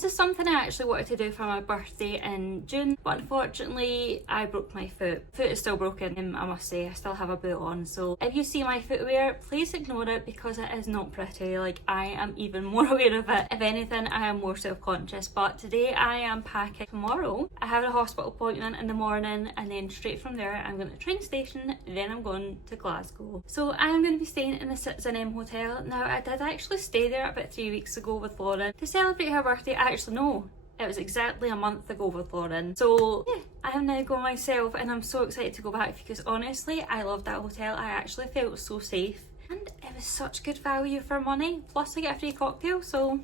This is something I actually wanted to do for my birthday in June, but unfortunately I broke my foot. Foot is still broken, I must say. I still have a boot on, so if you see my footwear, please ignore it because it is not pretty. Like, I am even more aware of it. If anything, I am more self-conscious. But today I am packing. Tomorrow I have a hospital appointment in the morning, and then straight from there I'm going to the train station, then I'm going to Glasgow. So I am going to be staying in the Citizen M Hotel. Now, I did actually stay there about 3 weeks ago with Lauren to celebrate her birthday. Actually, no, it was exactly a month ago with Lauren. So yeah, I am now going myself, and I'm so excited to go back because honestly I loved that hotel. I actually felt so safe, and it was such good value for money. Plus I get a free cocktail, so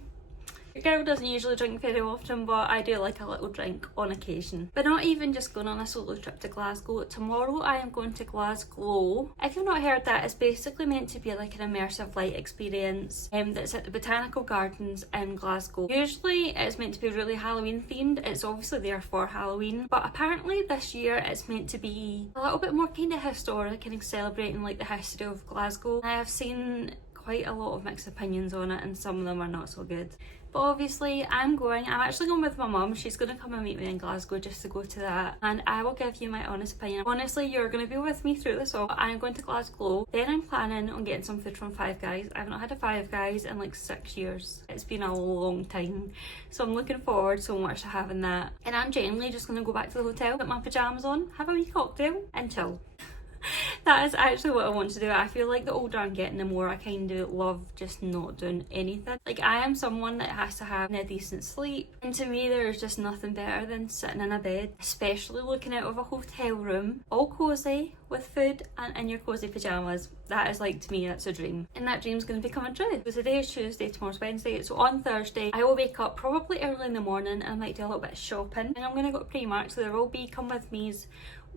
your girl doesn't usually drink very often, but I do like a little drink on occasion. But not even just going on a solo trip to Glasgow. Tomorrow I am going to Glasgow. If you've not heard that, it's basically meant to be like an immersive light experience that's at the Botanical Gardens in Glasgow. Usually it's meant to be really Halloween themed. It's obviously there for Halloween, but apparently this year it's meant to be a little bit more kind of historic, kind of celebrating like the history of Glasgow. I have seen quite a lot of mixed opinions on it, and some of them are not so good. But obviously I'm actually going with my mum. She's going to come and meet me in Glasgow just to go to that, and I will give you my honest opinion. Honestly, you're going to be with me through this all. I'm going to Glasgow, then I'm planning on getting some food from Five Guys. I've not had a Five Guys in like 6 years. It's been a long time, so I'm looking forward so much to having that. And I'm genuinely just going to go back to the hotel, put my pyjamas on, have a wee cocktail and chill. That is actually what I want to do. I feel like the older I'm getting, the more I kind of love just not doing anything. Like, I am someone that has to have a decent sleep, and to me there's just nothing better than sitting in a bed, especially looking out of a hotel room, all cozy with food and in your cozy pyjamas. That is, like, to me, that's a dream, and that dream's going to be coming true. So today is Tuesday, tomorrow's Wednesday, so on Thursday I will wake up probably early in the morning and I might do a little bit of shopping, and I'm going to go to Primark. So there will be come with me's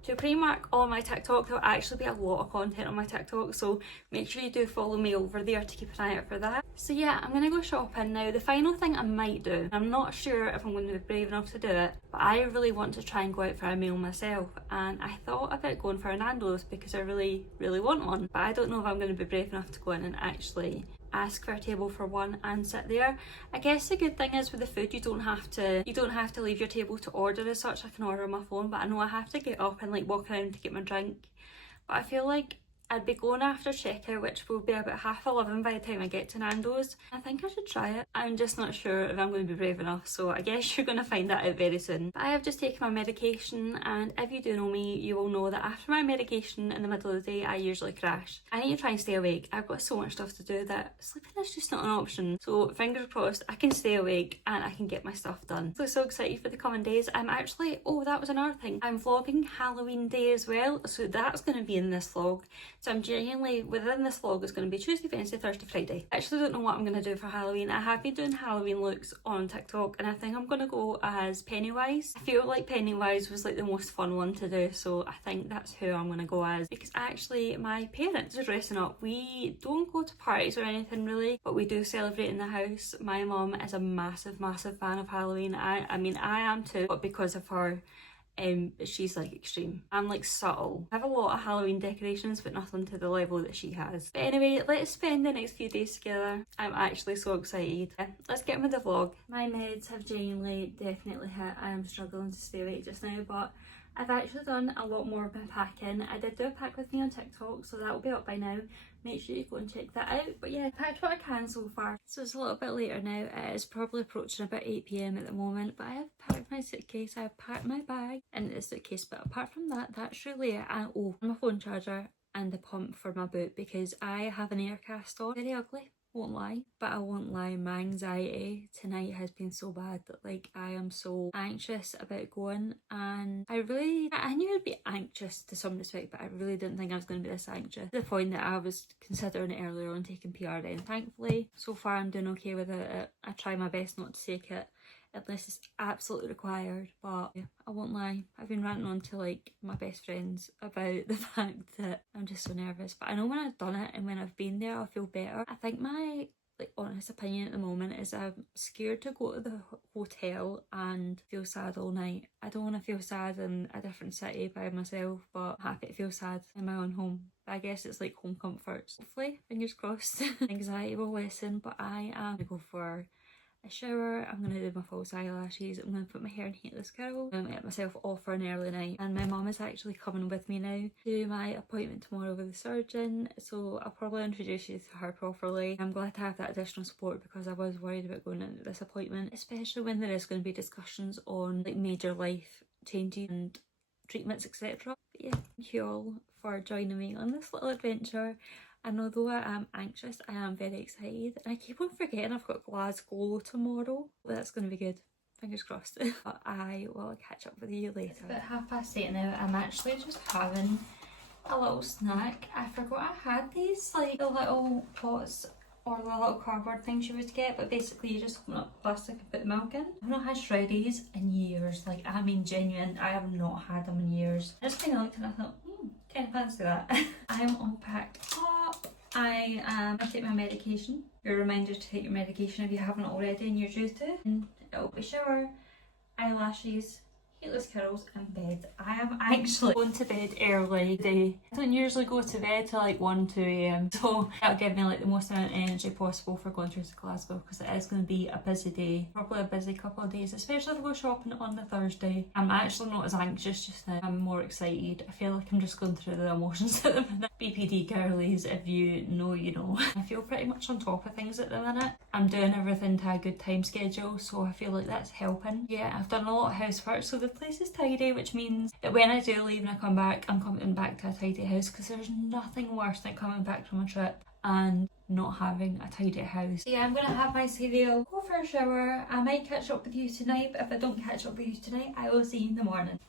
to Primark on my TikTok. There'll actually be a lot of content on my TikTok, so make sure you do follow me over there to keep an eye out for that. So yeah, I'm gonna go shopping now. The final thing I might do, I'm not sure if I'm going to be brave enough to do it, but I really want to try and go out for a meal myself, and I thought about going for a Nando's because I really want one, but I don't know if I'm going to be brave enough to go in and actually ask for a table for one and sit there. I guess the good thing is with the food, you don't have to leave your table to order as such. I can order on my phone, but I know I have to get up and like walk around to get my drink. But I feel like I'd be going after checkout, which will be about 11:30 by the time I get to Nando's. I think I should try it. I'm just not sure if I'm going to be brave enough, so I guess you're going to find that out very soon. But I have just taken my medication, and if you do know me, you will know that after my medication in the middle of the day, I usually crash. I need to try and stay awake. I've got so much stuff to do that sleeping is just not an option. So fingers crossed I can stay awake and I can get my stuff done. So excited for the coming days. I'm actually, oh, that was another thing, I'm vlogging Halloween Day as well, so that's going to be in this vlog. So I'm genuinely, within this vlog, it's going to be Tuesday, Wednesday, Thursday, Friday. I actually don't know what I'm going to do for Halloween. I have been doing Halloween looks on TikTok, and I think I'm going to go as Pennywise. I feel like Pennywise was like the most fun one to do, so I think that's who I'm going to go as. Because actually my parents are dressing up. We don't go to parties or anything really, but we do celebrate in the house. My mum is a massive fan of Halloween. I mean I am too, but because of her, she's like extreme. I'm like subtle. I have a lot of Halloween decorations, but nothing to the level that she has. But anyway, let's spend the next few days together. I'm actually so excited. Let's get with the vlog. My meds have genuinely definitely hit. I am struggling to stay awake just now, but I've actually done a lot more of my packing. I did do a pack with me on TikTok, so that will be up by now. Make sure you go and check that out. But yeah, I packed what I can so far. So it's a little bit later now. It is probably approaching about 8 PM at the moment, but I have packed my suitcase, I have packed my bag and the suitcase, but apart from that, that's really it. And oh, my phone charger and the pump for my boot, because I have an air cast on. Very ugly, won't lie, but I won't lie, my anxiety tonight has been so bad that like I am so anxious about going, and I knew I'd be anxious to some respect, but I really didn't think I was going to be this anxious, to the point that I was considering it earlier on taking PRN. Thankfully so far I'm doing okay with it. I try my best not to take it unless it's absolutely required, but yeah, I won't lie, I've been ranting on to like my best friends about the fact that I'm just so nervous, but I know when I've done it and when I've been there I'll feel better. I think my like honest opinion at the moment is I'm scared to go to the hotel and feel sad all night. I don't want to feel sad in a different city by myself, but I'm happy to feel sad in my own home. I guess it's like home comforts. Hopefully, fingers crossed, anxiety will lessen, but I am going to go for a shower, I'm going to do my false eyelashes, I'm going to put my hair in heatless curl, get myself off for an early night. And my mum is actually coming with me now to my appointment tomorrow with the surgeon, so I'll probably introduce you to her properly. I'm glad to have that additional support because I was worried about going into this appointment, especially when there is going to be discussions on like major life changes and treatments, etc. But yeah, thank you all for joining me on this little adventure. And although I am anxious, I am very excited. And I keep on forgetting I've got Glasgow tomorrow. That's going to be good. Fingers crossed. But I will catch up with you later. It's about 8:30 now. I'm actually just having a little snack. I forgot I had these, like the little pots or the little cardboard things you would get, but basically you just open up plastic and put the milk in. I've not had Shreddies in years. Like, I mean genuine, I have not had them in years. I just kind of looked and I thought, kind of fancy that. I'm all packed up. I am going to take my medication. You're reminded to take your medication if you haven't already and you're due to. And it'll be shower, eyelashes, heatless curls and bed. I am actually going to bed early today. I don't usually go to bed till like 1-2 a.m. so that'll give me like the most amount of energy possible for going through to Glasgow, because it is going to be a busy day, probably a busy couple of days, especially if I go shopping on the Thursday. I'm actually not as anxious just now, I'm more excited. I feel like I'm just going through the emotions at the minute. BPD girlies, if you know, you know. I feel pretty much on top of things at the minute. I'm doing everything to a good time schedule, so I feel like that's helping. Yeah, I've done a lot of housework, so the place is tidy, which means that when I do leave and I come back, I'm coming back to a tidy house, because there's nothing worse than coming back from a trip and not having a tidy house. Yeah, I'm gonna have my cereal, go for a shower. I might catch up with you tonight, but if I don't catch up with you tonight, I will see you in the morning.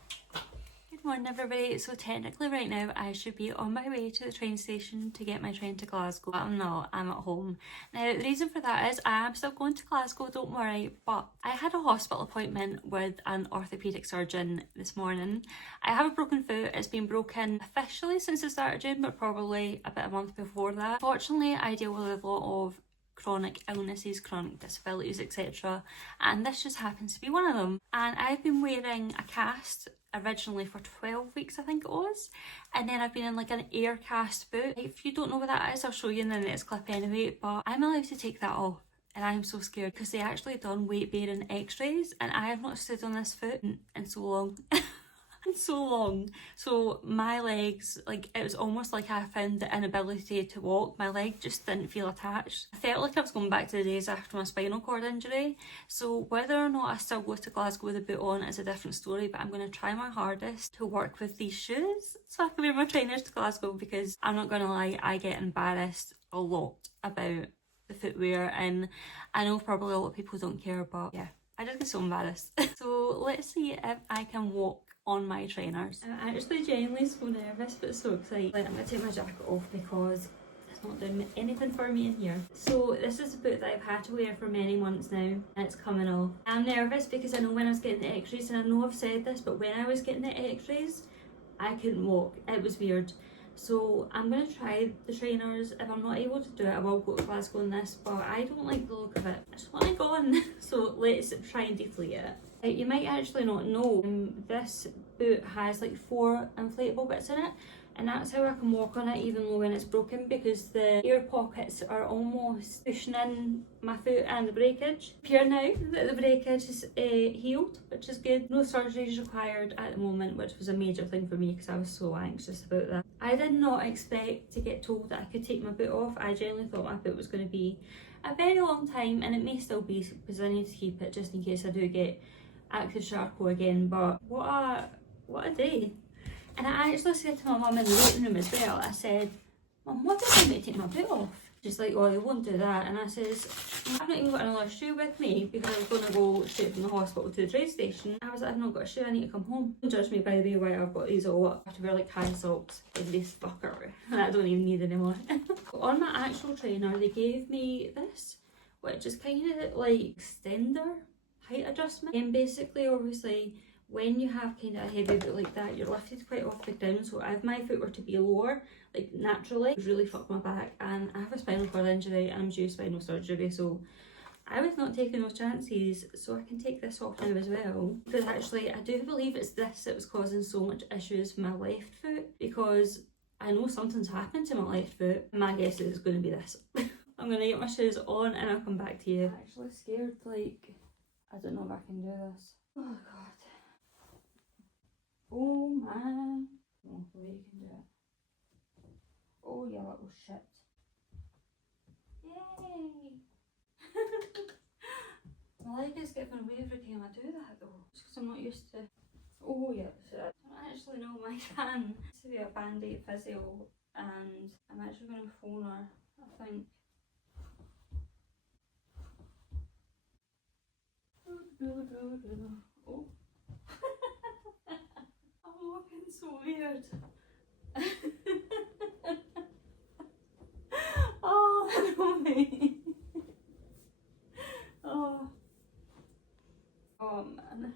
Good morning everybody. So technically right now I should be on my way to the train station to get my train to Glasgow, but I'm not, I'm at home. Now the reason for that is I am still going to Glasgow, don't worry, but I had a hospital appointment with an orthopaedic surgeon this morning. I have a broken foot. It's been broken officially since the start of June, but probably a bit a month before that. Fortunately I deal with a lot of chronic illnesses, chronic disabilities, etc. and this just happens to be one of them. And I've been wearing a cast originally for 12 weeks, I think it was, and then I've been in like an air cast boot. If you don't know what that is, I'll show you in the next clip anyway, but I'm allowed to take that off and I'm so scared because they actually done weight bearing x-rays and I have not stood on this foot in so long. So my legs, like, it was almost like I found the inability to walk. My leg just didn't feel attached. I felt like I was going back to the days after my spinal cord injury. So whether or not I still go to Glasgow with a boot on is a different story, but I'm going to try my hardest to work with these shoes so I can wear my trainers to Glasgow, because I'm not going to lie, I get embarrassed a lot about the footwear, and I know probably a lot of people don't care, but yeah, I just get so embarrassed. So let's see if I can walk on my trainers. I'm actually genuinely so nervous but so excited. I'm going to take my jacket off because it's not doing anything for me in here. So this is a boot that I've had to wear for many months now and it's coming off. I'm nervous because I know when I was getting the x-rays, and I know I've said this, but when I was getting the x-rays I couldn't walk. It was weird. So I'm going to try the trainers. If I'm not able to do it, I will go to Glasgow in this, but I don't like the look of it. I just want it gone. So let's try and deflate it. You might actually not know, this boot has like 4 inflatable bits in it, and that's how I can walk on it even though when it's broken, because the air pockets are almost pushing in my foot and the breakage. Here now that the breakage is healed, which is good. No surgery is required at the moment, which was a major thing for me because I was so anxious about that. I did not expect to get told that I could take my boot off. I genuinely thought my boot was going to be a very long time, and it may still be because I need to keep it just in case I do get active charcoal again. But what a day. And I actually said to my mum in the waiting room as well, I said, Mum, what if I need to take my boot off? She's like, oh, they won't do that. And I says, I've not even got another shoe with me because I was going to go straight from the hospital to the train station. I was like, I've not got a shoe, I need to come home. Don't judge me by the way why I've got these all up. I have to wear like high socks in this fucker and I don't even need anymore. On my actual trainer they gave me this, which is kind of like extender height adjustment, and basically obviously when you have kind of a heavy boot like that, you're lifted quite off the ground. So if my foot were to be lower, like naturally, it would really fuck my back, and I have a spinal cord injury and I'm due spinal surgery, so I was not taking those chances. So I can take this off now as well, because actually I do believe it's this that was causing so much issues with my left foot, because I know something's happened to my left foot. My guess is it's going to be this. I'm gonna get my shoes on and I'll come back to you. I'm actually scared, like, I don't know if I can do this. Oh god. Oh man. No way you can do it. Oh you little shit. Yay! My leg is getting away every time I do that though. It's because I'm not used to. Oh yeah, so I don't actually know my fan. It's to be a Band-Aid physio and I'm actually going to phone her, I think. Oh. I'm looking so weird. Oh, no way. Oh. Oh man.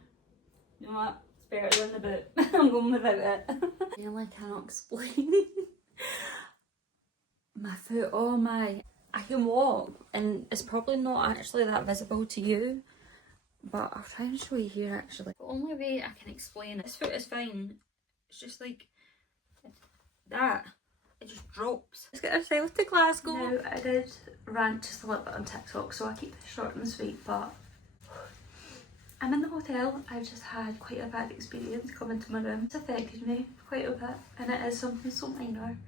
You know what? It's better than the boot. I'm going without it. I really cannot explain. My foot, oh my. I can walk and it's probably not actually that visible to you. But I'll try and show you here actually. The only way I can explain it, this foot is fine. It's just like that. It just drops. Let's get ourselves to Glasgow. Now I did rant just a little bit on TikTok, so I keep this short and sweet, but I'm in the hotel. I've just had quite a bad experience coming to my room. It's affected me quite a bit and it is something so minor.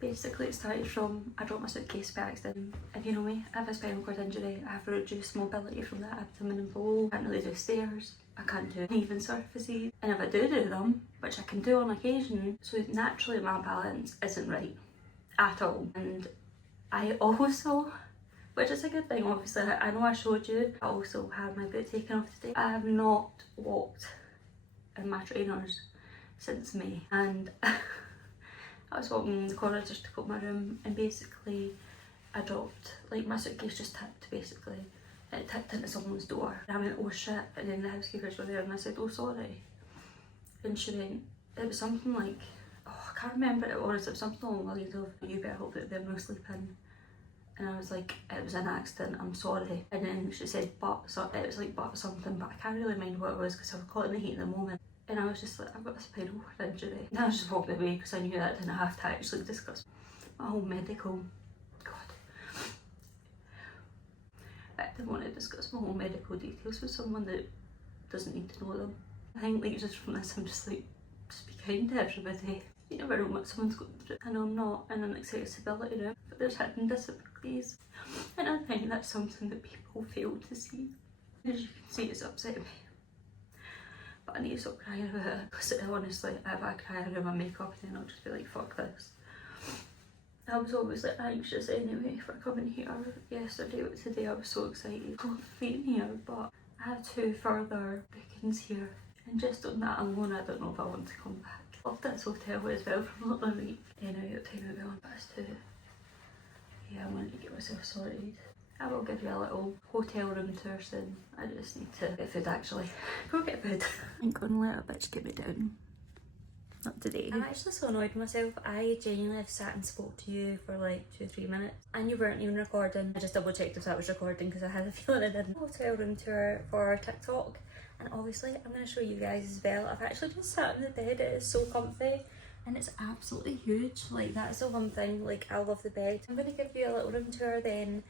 Basically it started from, I dropped my suitcase by accident. If you know me, I have a spinal cord injury. I have reduced mobility from the abdomen and below. I can't really do stairs. I can't do uneven surfaces. And if I do them, which I can do on occasion, so naturally my balance isn't right at all. And I also, which is a good thing obviously, I know I showed you, I also had my boot taken off today. I have not walked in my trainers since May and I was walking in the corridor just to go to my room and basically I dropped, like my suitcase just tipped basically. It tipped into someone's door. And I went, oh shit, and then the housekeepers were there and I said, oh sorry. And she went, it was something like, oh I can't remember what it was, it was something along the lines of, you better hope that they're not sleeping. And I was like, it was an accident, I'm sorry. And then she said, but, so it was like, but something, but I can't really mind what it was because I was caught in the heat in the moment. And I was just like, I've got a spinal cord injury. And I was just walking away because I knew that I didn't have to actually discuss my whole medical, God. I didn't want to discuss my whole medical details with someone that doesn't need to know them. I think like just from this I'm just like, just be kind to everybody. You never know what someone's going through. I know I'm not in an accessibility room, but there's hidden disabilities. And I think that's something that people fail to see. As you can see, it's upset me. But I need to stop crying about it because honestly, if I cry over my makeup then I'll just be like, fuck this. I was obviously anxious anyway for coming here yesterday, but today I was so excited to be here. But I have 2 further bookings here and just on that alone I don't know if I want to come back. I love this hotel as well from another week. And I got time to be on past 2. Yeah, I wanted to get myself sorted. I will give you a little hotel room tour soon. I just need to get food actually. Go get food. I'm gonna let a bitch get me down. Not today. I'm actually so annoyed with myself. I genuinely have sat and spoke to you for like 2-3 minutes and you weren't even recording. I just double checked if that was recording because I had a feeling I didn't. Hotel room tour for TikTok and obviously I'm going to show you guys as well. I've actually just sat in the bed. It is so comfy and it's absolutely huge. Like that's the one thing, like I love the bed. I'm going to give you a little room tour then.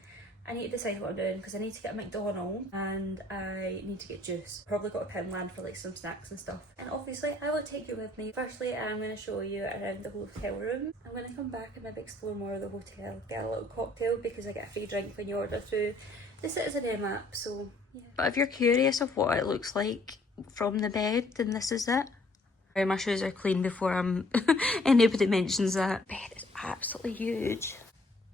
I need to decide what I'm doing because I need to get a McDonald's and I need to get juice. Probably got a Poundland for like some snacks and stuff. And obviously I will take you with me. Firstly, I'm going to show you around the hotel room. I'm going to come back and maybe explore more of the hotel. Get a little cocktail because I get a free drink when you order through the Citizen M app. So yeah. But if you're curious of what it looks like from the bed, then this is it. My shoes are clean before anybody mentions that. Bed is absolutely huge.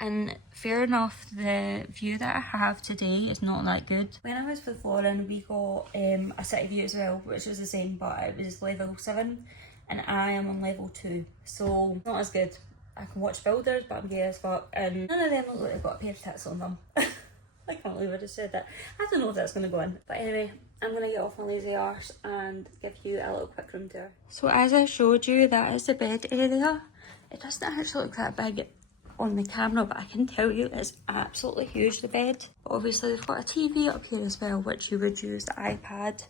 And fair enough, the view that I have today is not that good. When I was with Lauren, we got a city view as well, which was the same, but it was level 7 and I am on level 2. So not as good. I can watch builders, but I'm gay as fuck. And none of them look like they've got a pair of tits on them. I can't believe I just said that. I don't know if that's going to go in. But anyway, I'm going to get off my lazy arse and give you a little quick room tour. So as I showed you, that is the bed area. It doesn't actually look that big on the camera, but I can tell you it's absolutely huge, the bed. Obviously they've got a TV up here as well, which you would use the iPad.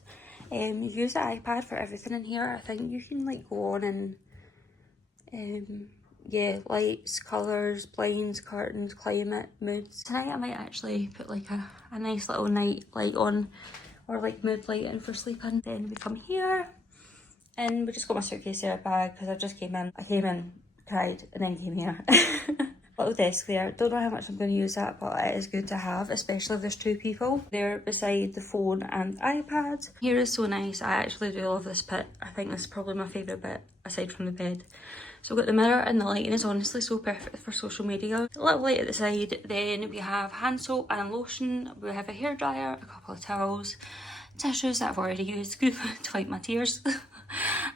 You use the iPad for everything in here. I think you can like go on and yeah, lights, colours, blinds, curtains, climate, moods. Tonight I might actually put like a nice little night light on, or like mood lighting for sleeping. Then we come here and we just got my suitcase in a bag because I just came in. I came in, cried, and then came here. Little desk there. Don't know how much I'm going to use that, but it is good to have, especially if there's two people there beside the phone and iPad. Here is so nice. I actually do love this bit. I think this is probably my favourite bit aside from the bed. So we've got the mirror and the lighting is honestly so perfect for social media. A little light at the side. Then we have hand soap and lotion. We have a hairdryer, a couple of towels, tissues that I've already used to wipe my tears,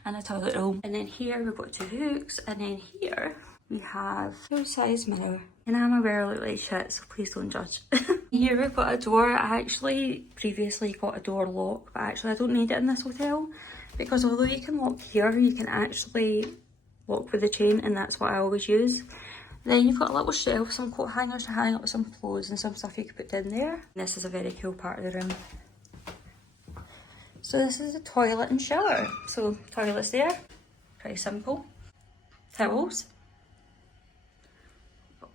and a toilet roll. And then here we've got two hooks, and then here we have a full-size mirror. And I'm aware I look like shit, so please don't judge. Here we've got a door. I actually previously got a door lock, but actually I don't need it in this hotel, because although you can lock here, you can actually lock with the chain, and that's what I always use. Then you've got a little shelf, some coat hangers to hang up some clothes and some stuff you could put in there. And this is a very cool part of the room. So this is the toilet and shower. So toilet's there, pretty simple. Towels.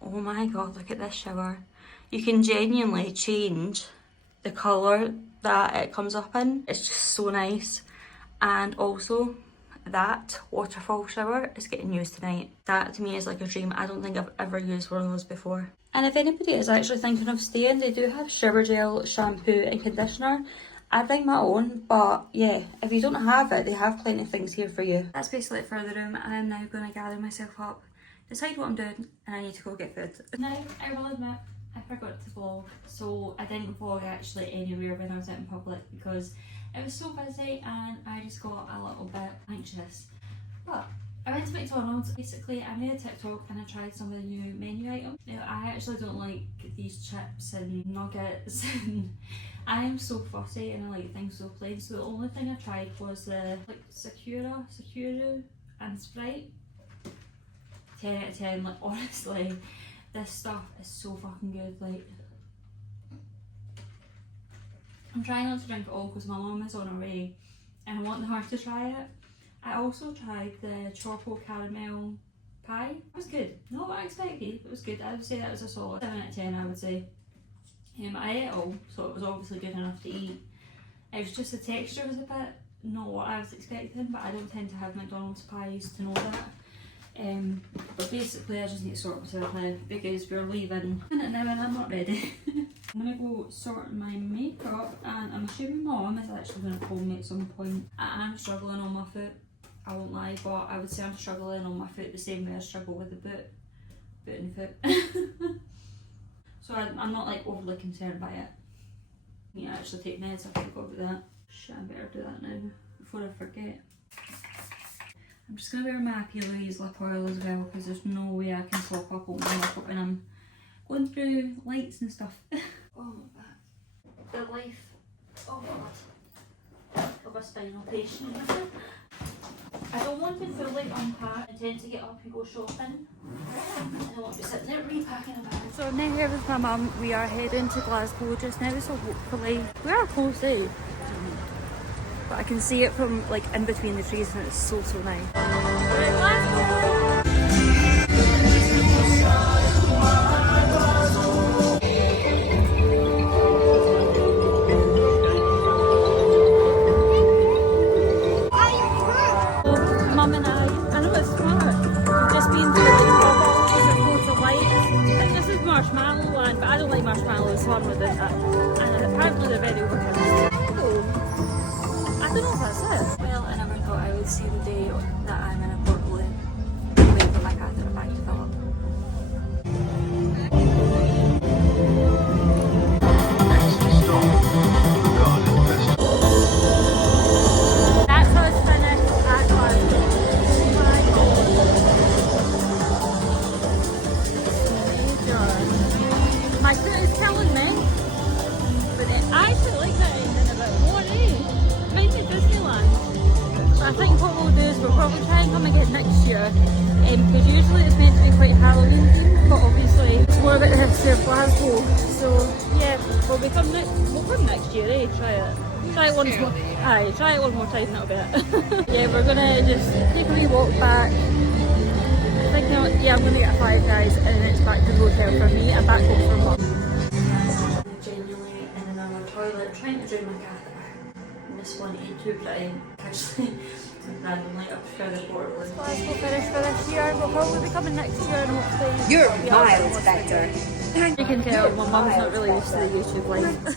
Oh my god, look at this shower. You can genuinely change the colour that it comes up in. It's just so nice. And also, that waterfall shower is getting used tonight. That to me is like a dream. I don't think I've ever used one of those before. And if anybody is actually thinking of staying, they do have shower gel, shampoo and conditioner. I bring my own, but yeah, if you don't have it, they have plenty of things here for you. That's basically it for the room. I am now going to gather myself up, decide what I'm doing, and I need to go get food. Now, I will admit, I forgot to vlog, so I didn't vlog actually anywhere when I was out in public because it was so busy and I just got a little bit anxious. But I went to McDonald's. Basically, I made a TikTok and I tried some of the new menu items. Now, I actually don't like these chips and nuggets and I am so fussy and I like things so plain. So the only thing I tried was the like Sakura and Sprite. 10 out of 10, like honestly, this stuff is so fucking good. Like, I'm trying not to drink it all because my mum is on her way and I want her to try it. I also tried the choco caramel pie. It was good. Not what I expected, it was good. I would say that was a solid 7 out of 10, I would say. I ate it all, so it was obviously good enough to eat. It was just the texture was a bit not what I was expecting, but I don't tend to have McDonald's pies to know that. But basically I just need to sort myself now because we're leaving a minute now and I'm not ready. I'm gonna go sort my makeup and I'm assuming Mum is actually gonna call me at some point. I'm struggling on my foot, I won't lie, but I would say I'm struggling on my foot the same way I struggle with the boot and foot. So I'm not like overly concerned by it. I need to actually take meds, I forgot about that. Shit, I better do that now before I forget. I'm just going to wear my P. Louise lip oil as well because there's no way I can swap up all my makeup when I'm going through lights and stuff. Oh my back. The life, oh god, of a spinal patient. I don't want to fully unpack. I tend to get up and go shopping. I don't want to be sitting there repacking a bag. So I'm now here with my mum. We are heading to Glasgow just now, so hopefully we are close out. But I can see it from like in between the trees and it's so nice. We're in Glasgow! Mum and I know it's smart. We've just been through like loads of lights. And this is Marshmallow Land, but I don't like marshmallows, so I'm not doing that. And apparently they're very overpriced. I don't know if that's it. Well, I never thought I would see the day that I'm in a Port Blue waiting for my catheter bag to fill up. That's us finished at Glasgow. My foot is killing me, but I actually like that ending a bit more, Disneyland. I think what we'll do is we'll probably try and come again next year because usually it's meant to be quite Halloween themed, but obviously it's more about the history of Glasgow. So yeah, we'll come next year, eh? Try it once more. Aye, try it one more time, that'll be it. Yeah, we're gonna just take a wee walk back Thinking, yeah, I'm gonna get a Five Guys and then it's back to the hotel for me and back home for mum. Genuinely in another toilet trying to do my catheter. And this one YouTube that I actually randomly I prefer the portable. Glasgow finished for this year. We'll probably be coming next year and hopefully You're miles better. you can tell my mum's not really used to the YouTube life.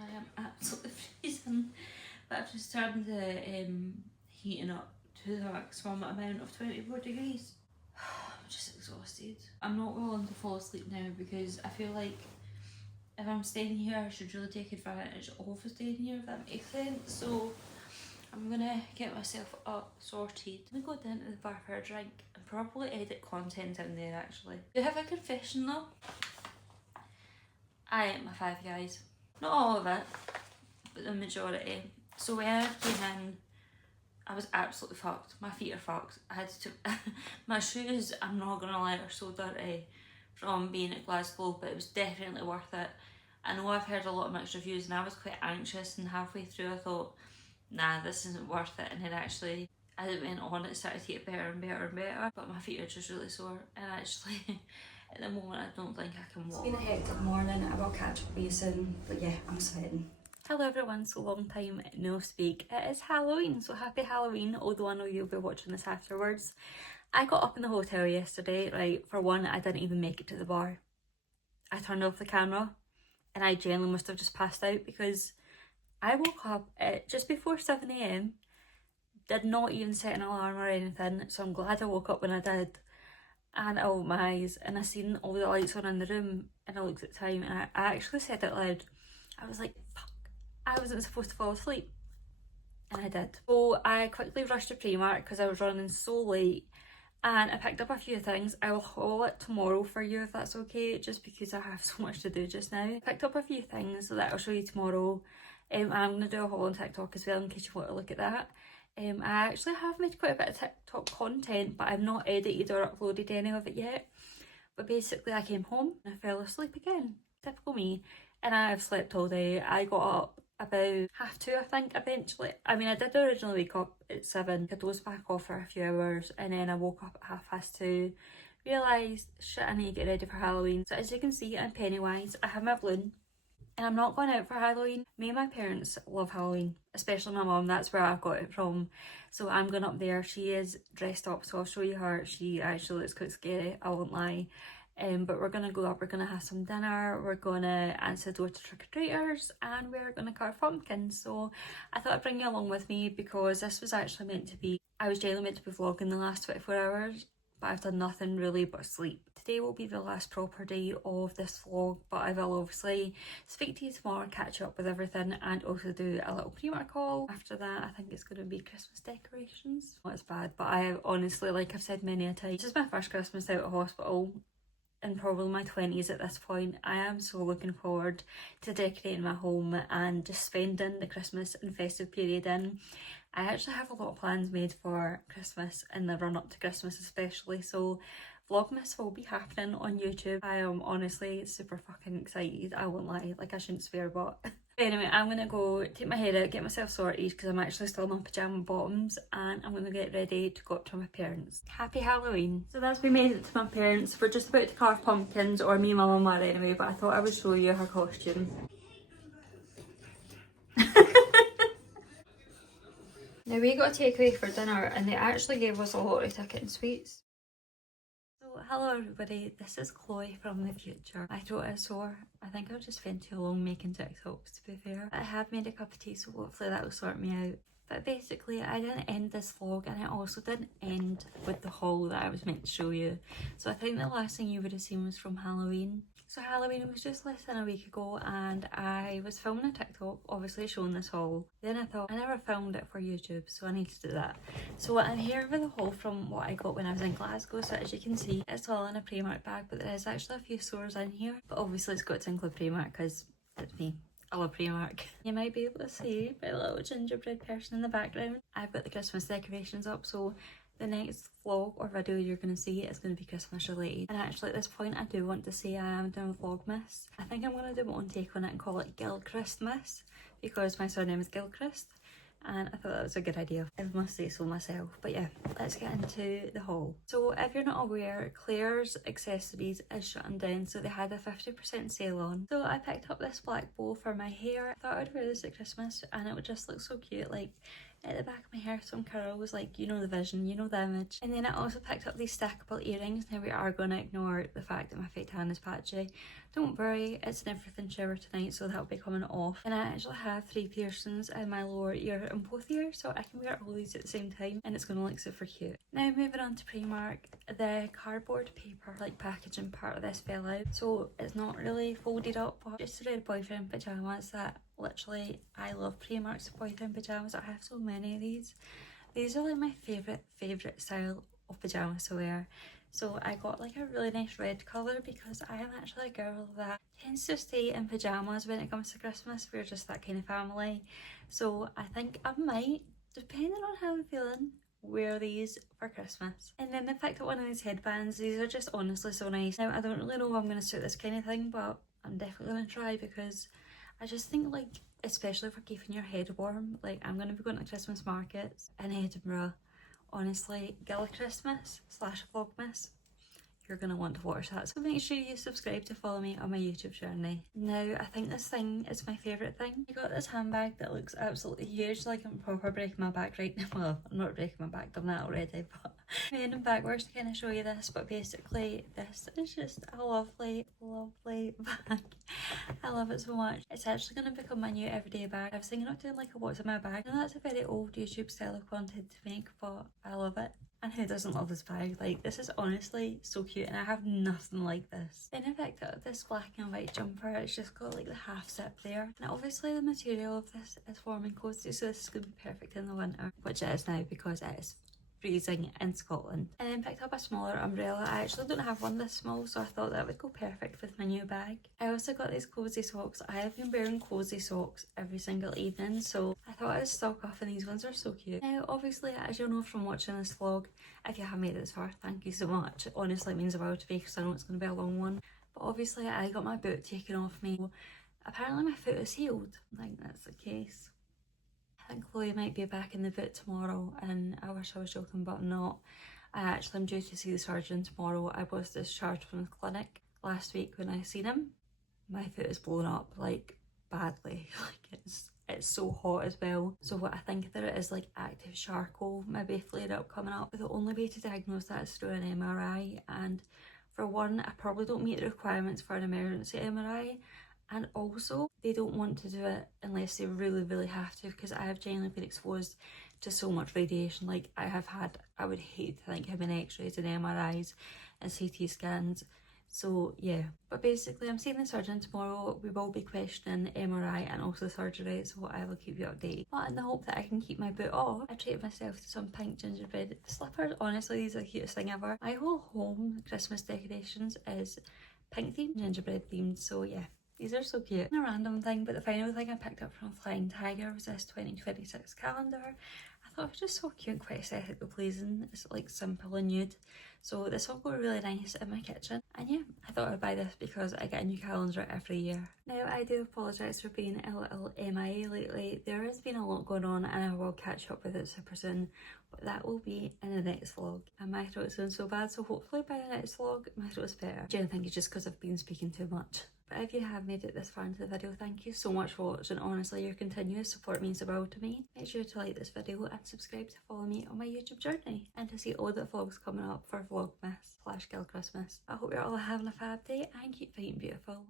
I am absolutely freezing, but I've just turned the heating up to the maximum amount of 24 degrees. I'm just exhausted. I'm not willing to fall asleep now because I feel like if I'm staying here I should really take advantage of staying here, if that makes sense. So I'm gonna get myself up, sorted. I'm gonna go down to the bar for a drink and probably edit content in there actually. Do you have a confession though? I ate my Five Guys. Not all of it, but the majority. So when I came in, I was absolutely fucked. My feet are fucked. I had to, my shoes, I'm not gonna lie, are so dirty from being at Glasgow, but it was definitely worth it. I know I've heard a lot of mixed reviews and I was quite anxious, and halfway through I thought, nah, this isn't worth it. And then actually, as it went on, it started to get better and better and better. But my feet are just really sore, and actually, at the moment, I don't think I can walk. It's been a hectic morning. I will catch up with you soon, but yeah, I'm sweating. Hello everyone, so long time no speak. It is Halloween, so happy Halloween, although I know you'll be watching this afterwards. I got up in the hotel yesterday, right, for one, I didn't even make it to the bar. I turned off the camera, and I genuinely must have just passed out because I woke up at just before 7 AM, did not even set an alarm or anything, so I'm glad I woke up when I did. And I opened my eyes and I seen all the lights on in the room, and I looked at the time and I actually said it loud. I was like, fuck, I wasn't supposed to fall asleep. And I did. So I quickly rushed to Primark because I was running so late, and I picked up a few things. I will haul it tomorrow for you if that's okay, just because I have so much to do just now. I picked up a few things that I'll show you tomorrow. And I'm going to do a haul on TikTok as well in case you want to look at that. I actually have made quite a bit of TikTok content, but I've not edited or uploaded any of it yet. But basically I came home and I fell asleep again. Typical me. And I've slept all day. I got up about 2:30 I think eventually. I mean, I did originally wake up at 7. I dozed back off for a few hours and then I woke up at 2:30. Realised, shit, I need to get ready for Halloween. So as you can see in Pennywise, I have my balloon. And I'm not going out for Halloween. Me and my parents love Halloween, especially my mum. That's where I've got it from. So I'm going up there. She is dressed up, so I'll show you her. She actually looks quite scary, I won't lie. But we're going to go up, we're going to have some dinner, we're going to answer the door to trick-or-treaters, and we're going to carve pumpkins. So I thought I'd bring you along with me because this was actually meant to be, I was generally meant to be vlogging the last 24 hours, but I've done nothing really but sleep. Today will be the last proper day of this vlog, but I will obviously speak to you tomorrow, catch up with everything, and also do a little Primark haul. After that, I think it's going to be Christmas decorations. Not as bad, but I honestly, like I've said many a time, this is my first Christmas out of hospital in probably my 20s at this point. I am so looking forward to decorating my home and just spending the Christmas and festive period in. I actually have a lot of plans made for Christmas and the run up to Christmas especially, so Vlogmas will be happening on YouTube. I am honestly super fucking excited, I won't lie, like I shouldn't swear, but anyway, I'm gonna go take my hair out, get myself sorted because I'm actually still in my pyjama bottoms, and I'm gonna get ready to go up to my parents. Happy Halloween. So that's we made it to my parents. We're just about to carve pumpkins, or me and my mum are anyway, but I thought I would show you her costume. Now we got a takeaway for dinner and they actually gave us a lottery ticket and sweets. So hello everybody, this is Chloe from the future. My throat is sore. I think I've just spent too long making TikToks to be fair. I have made a cup of tea, so hopefully that will sort me out. But basically I didn't end this vlog and I also didn't end with the haul that I was meant to show you. So I think the last thing you would have seen was from Halloween. So Halloween was just less than a week ago and I was filming a TikTok, obviously showing this haul. Then I thought I never filmed it for YouTube, so I need to do that. So I'm here with a haul from what I got when I was in Glasgow. So as you can see, it's all in a Primark bag, but there is actually a few stores in here. But obviously it's got to include Primark because it's me. I love Primark. You might be able to see my little gingerbread person in the background. I've got the Christmas decorations up, so the next vlog or video you're going to see is going to be Christmas related. And actually at this point I do want to say I am doing Vlogmas. I think I'm going to do my own take on it and call it Gil Christmas because my surname is Gilchrist. and I thought that was a good idea, if I must say so myself. But yeah, let's get into the haul. So if you're not aware, Claire's Accessories is shutting down, so they had a 50% sale on. So I picked up this black bow for my hair. I thought I'd wear this at Christmas and it would just look so cute, like at the back of my hair, some curls, like, you know the vision, you know the image. And then I also picked up these stackable earrings. Now we are going to ignore the fact that my fake tan is patchy. Don't worry, it's an everything shower tonight, so that'll be coming off. And I actually have 3 piercings in my lower ear and both ears, so I can wear all these at the same time and it's going to look super cute. Now moving on to Primark, the cardboard paper like packaging part of this fell out, so it's not really folded up, but just to red boyfriend pyjamas that literally, I love Primark's boyfriend pyjamas. I have so many of these. These are like my favourite style of pyjamas to wear. So I got like a really nice red colour because I am actually a girl that tends to stay in pyjamas when it comes to Christmas. We're just that kind of family. So I think I might, depending on how I'm feeling, wear these for Christmas. And then I picked up one of these headbands. These are just honestly so nice. Now I don't really know if I'm going to suit this kind of thing, but I'm definitely going to try because I just think, like, especially for keeping your head warm, like I'm going to be going to Christmas markets in Edinburgh. Honestly, Gala Christmas / Vlogmas, you're going to want to watch that. So make sure you subscribe to follow me on my YouTube journey. Now, I think this thing is my favourite thing. I got this handbag that looks absolutely huge, like I'm proper breaking my back right now. Well, I'm not breaking my back, done that already, but I'm heading backwards to kind of show you this. But basically, this is just a lovely, lovely bag. I love it so much. It's actually going to become my new everyday bag. I was thinking of doing like a what's in my bag. Now that's a very old YouTube style I've wanted to make, but I love it. And who doesn't love this bag? Like, this is honestly so cute and I have nothing like this. Then I picked up this black and white jumper. It's just got like the half zip there. And obviously the material of this is warm and cozy, so this is going to be perfect in the winter, which it is now because it is freezing in Scotland. And then picked up a smaller umbrella. I actually don't have one this small, so I thought that would go perfect with my new bag. I also got these cozy socks. I have been wearing cozy socks every single evening, so I thought I'd stock off, and these ones are so cute. Now obviously, as you'll know from watching this vlog, if you have made it this far, thank you so much. Honestly, it means a world to me because I know it's going to be a long one. But obviously I got my boot taken off me. Apparently my foot is healed. I think that's the case. I think Chloe might be back in the boot tomorrow, and I wish I was joking, but I'm not. I actually am due to see the surgeon tomorrow. I was discharged from the clinic last week. When I seen him, my foot is blown up like badly. Like it's so hot as well. So what I think that it is like active charcoal, maybe flared up coming up. But the only way to diagnose that is through an MRI, and for one, I probably don't meet the requirements for an emergency MRI. And also, they don't want to do it unless they really have to, because I have genuinely been exposed to so much radiation. Like I would hate to think how many x-rays and MRIs and CT scans. So yeah, but basically I'm seeing the surgeon tomorrow. We will be questioning the MRI and also surgery, so I will keep you updated. But in the hope that I can keep my boot off, I treated myself to some pink gingerbread slippers. Honestly, these are the cutest thing ever. My whole home Christmas decorations is pink themed, gingerbread themed, so yeah. These are so cute. A random thing, but the final thing I picked up from Flying Tiger was this 2026 calendar. I thought it was just so cute, quite aesthetically pleasing. It's like simple and nude. So this will go really nice in my kitchen. And yeah, I thought I'd buy this because I get a new calendar every year. Now I do apologise for being a little MIA lately. There has been a lot going on and I will catch up with it super soon. But that will be in the next vlog. And my throat sounds so bad, so hopefully by the next vlog my throat's better. I don't think it's just because I've been speaking too much. But if you have made it this far into the video, thank you so much for watching. Honestly, your continuous support means the world to me. Make sure to like this video and subscribe to follow me on my YouTube journey and to see all the vlogs coming up for Vlogmas / Gala Christmas. I hope you're all having a fab day and keep fighting beautiful.